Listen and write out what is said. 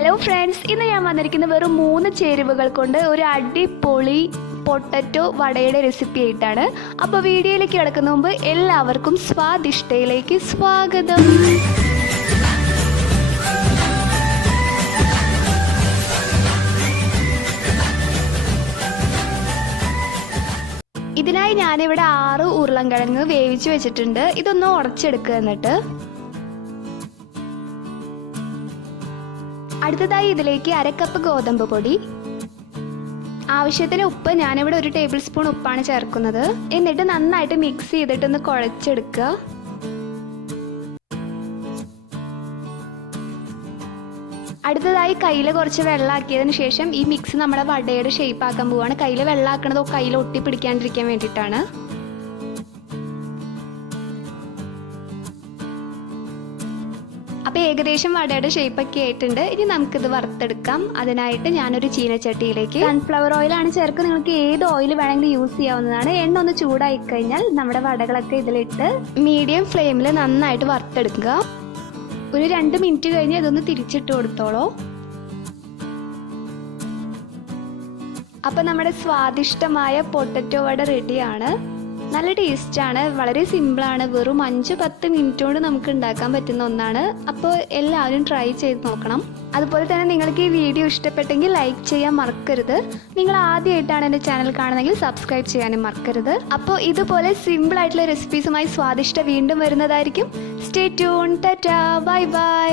Hello friends, ഇന്ന് ഞാൻ വന്നിരിക്കുന്നത് വെറും 3 ചേരുവകൾ കൊണ്ട് ഒരു അടിപൊളി പൊട്ടറ്റോ വടയുടെ റെസിപ്പി ആയിട്ടാണ്. അപ്പോൾ വീഡിയോയിലേക്ക് കിടക്കുന്ന മുമ്പ് എല്ലാവർക്കും സ്വാദിഷ്ടയിലേക്ക് സ്വാഗതം. ഇതിനായി ഞാനിവിടെ 6 ഉരുളൻകിഴങ്ങ് വേവിച്ച് വെച്ചിട്ടുണ്ട്. ഇതൊന്ന് ഉടച്ചെടുക്കുക. എന്നിട്ട് അടുത്തതായി ഇതിലേക്ക് 1/2 കപ്പ് ഗോതമ്പ് പൊടി, ആവശ്യത്തിന് ഉപ്പ്. ഞാനിവിടെ 1 ടേബിൾ സ്പൂൺ ഉപ്പാണ് ചേർക്കുന്നത്. എന്നിട്ട് നന്നായിട്ട് മിക്സ് ചെയ്തിട്ടൊന്ന് കുഴച്ചെടുക്കുക. അടുത്തതായി കയ്യിൽ കുറച്ച് വെള്ളമാക്കിയതിന് ശേഷം ഈ മിക്സ് നമ്മുടെ വടയുടെ ഷേപ്പ് ആക്കാൻ പോവാണ്. കയ്യിൽ വെള്ളമാക്കണതോ കയ്യിൽ ഒട്ടി പിടിക്കാണ്ടിരിക്കാൻ വേണ്ടിയിട്ടാണ്. അപ്പോൾ ഏകദേശം വടയുടെ ഷേപ്പൊക്കെ ആയിട്ടുണ്ട്. ഇനി നമുക്കിത് വറുത്തെടുക്കാം. അതിനായിട്ട് ഞാനൊരു ചീനച്ചട്ടിയിലേക്ക് സൺഫ്ലവർ ഓയിലാണ് ചേർക്കുക. നിങ്ങൾക്ക് ഏത് ഓയിൽ വേണമെങ്കിലും യൂസ് ചെയ്യാവുന്നതാണ്. എണ്ണ ഒന്ന് ചൂടായി കഴിഞ്ഞാൽ നമ്മുടെ വടകളൊക്കെ ഇതിലിട്ട് മീഡിയം ഫ്ലെയിമിൽ നന്നായിട്ട് വറുത്തെടുക്കുക. ഒരു 2 മിനിറ്റ് കഴിഞ്ഞ് ഇതൊന്ന് തിരിച്ചിട്ട് കൊടുത്തോളൂ. അപ്പം നമ്മുടെ സ്വാദിഷ്ടമായ പൊട്ടറ്റോ വട റെഡിയാണ്. നല്ല ടേസ്റ്റാണ്, വളരെ സിമ്പിളാണ്. വെറും 5-10 മിനിറ്റ് കൊണ്ട് നമുക്ക് ഉണ്ടാക്കാൻ പറ്റുന്ന ഒന്നാണ്. അപ്പോൾ എല്ലാവരും ട്രൈ ചെയ്ത് നോക്കണം. അതുപോലെ തന്നെ നിങ്ങൾക്ക് ഈ വീഡിയോ ഇഷ്ടപ്പെട്ടെങ്കിൽ ലൈക്ക് ചെയ്യാൻ മറക്കരുത്. നിങ്ങൾ ആദ്യമായിട്ടാണ് എൻ്റെ ചാനൽ കാണുന്നതെങ്കിൽ സബ്സ്ക്രൈബ് ചെയ്യാനും മറക്കരുത്. അപ്പോൾ ഇതുപോലെ സിമ്പിളായിട്ടുള്ള റെസിപ്പീസുമായി സ്വാദിഷ്ട വീണ്ടും വരുന്നതായിരിക്കും. Stay tune. Tata, bye bye.